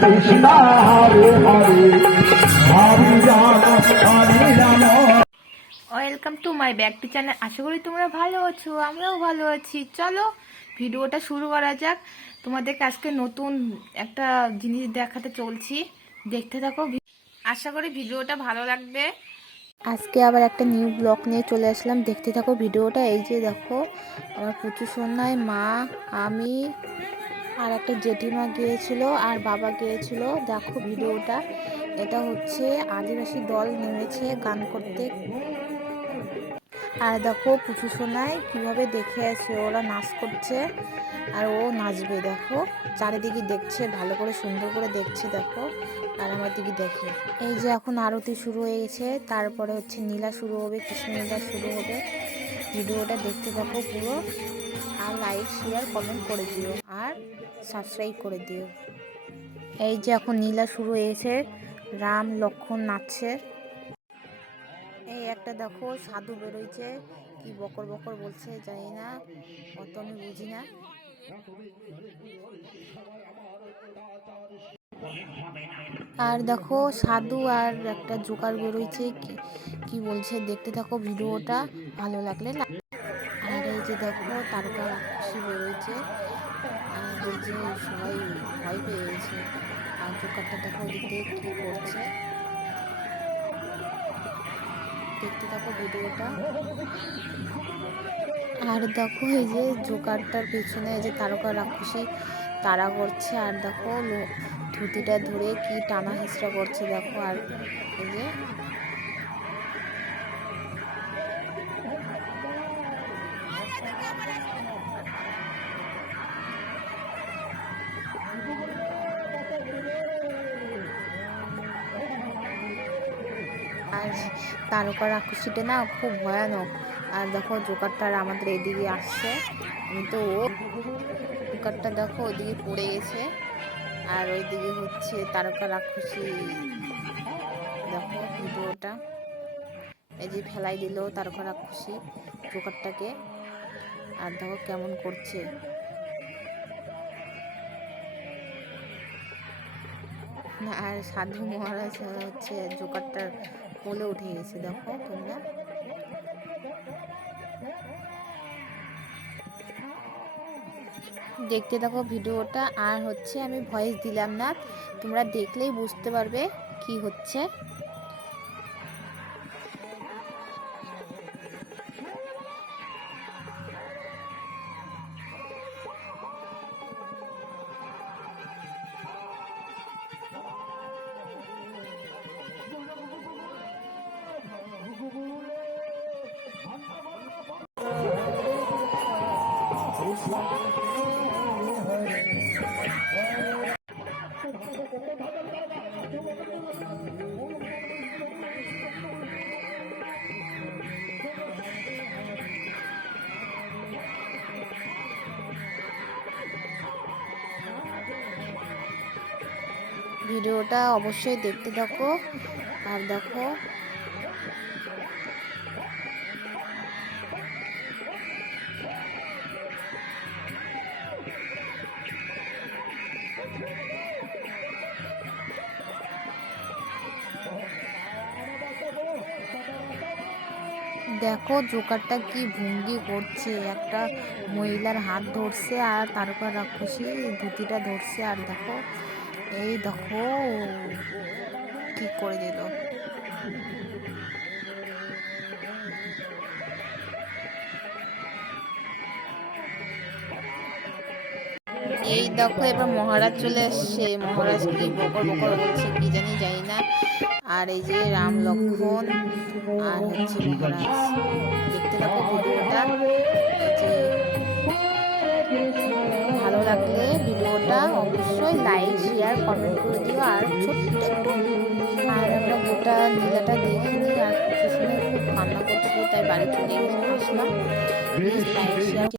Krishna Hare Hare Hare Hare Ram welcome to my back to channel আশা করি তোমরা ভালো আছো আমরাও ভালো আছি। চলো, ভিডিওটা শুরু করা যাক। তোমাদেরকে আজকে নতুন একটা জিনিস দেখাতে চলছি। দেখতে থাকো। আশা করি ভিডিওটা ভালো লাগবে। আজকে আবার একটা নিউ ব্লগ নিয়ে চলে আসলাম। দেখতে থাকো ভিডিওটা। এই যে দেখো, আমার প্রচুর সন্ধ্যায় মা, আমি আর একটা জেঠিমা গিয়েছিল আর বাবা গিয়েছিল। দেখো ভিডিওটা। এটা হচ্ছে আদিবাসী দল নেমেছে গান করতে। আর দেখো পুচু সোনায় কীভাবে দেখে আছে ওরা নাচ করছে আর ও নাচবে, দেখো। চারিদিকে দেখছে, ভালো করে সুন্দর করে দেখছে, দেখো। আর আমার দিকে দেখে। এই যে এখন আরতি শুরু হয়ে গেছে, তারপরে হচ্ছে নীলা শুরু হবে, কৃষ্ণ নীলা শুরু হবে। ভিডিওটা দেখতে থাকো পুরো। আর লাইক শেয়ার কমেন্ট করে দিও। সাবস্ক্রাইব করে দিও। এই যে এখন নীলা শুরু হয়েছে, রাম, লক্ষণ নাচছে। এই একটা দেখো, সাধু বেরোইছে। কি বকর বকর বলছে জানি না, অত আমি বুঝি না। আর দেখো, সাধু আর একটা জোকার বেরোইছে, কি বলছে দেখতে থাকো ভিডিওটা, ভালো লাগলে আর এই যে দেখো, তারকা রাক্ষসী বেরোইছে। আর সবাই ভয় পেয়ে গেছে আর জোকারটা দেখো ওদিকে কি করছে। দেখতে থাকো ভিডিওটা। আর দেখো এই যে জোকারটার পেছনে যে তারকা রাক্ষসী তারা করছে, আর দেখো ধুতিটা ধরে কি টানা হেঁচড়া করছে, দেখো, আর এই যে আর তারকা রাক্ষসীটা না খুব ভয়ানক। আর দেখো, জোকারটা আমাদের এদিকে আসছে। তো জোকারটা দেখো ওইদিকে পড়ে গেছে। আর ওইদিকে হচ্ছে তারকা রাক্ষসী দেখো ভিডিওটা এই যে ফেলাই দিল তারকা রাক্ষসী জোকারটাকে। আর দেখো কেমন করছে। আর সাধু মহারাজ হচ্ছে জোকারটার কোলে উঠে গেছে, দেখো তোমরা। দেখতে দেখো ভিডিওটা, আর হচ্ছে আমি ভয়েস দিলাম না, তোমরা দেখলেই বুঝতে পারবে কি হচ্ছে। ভিডিওটা অবশ্যই দেখতে থাকো। আর দেখো। দেখো, জোকারটা কি ভঙ্গি করছে। একটা মহিলার হাত ধরছে আর তারকা রাক্ষসী ধুতিটা ধরছে। আর দেখো এই দেখো। কি করে দিল? এই দেখো, এবার মহারাজ চলে এসছে। মহারাজ কি বকর বকর বলছে কি জানি জানি না। আর এই যে রাম লক্ষণ, আর হচ্ছে মহারাজ। শেয়ার কমেন্ট করে দিও আর ছোট্ট একটু আর আমরা গোটা নীলাটা দেখিনি আর কিছু শুনে খুব কান্না করছিল তাই বাড়ি চলে আসলাম। Please like share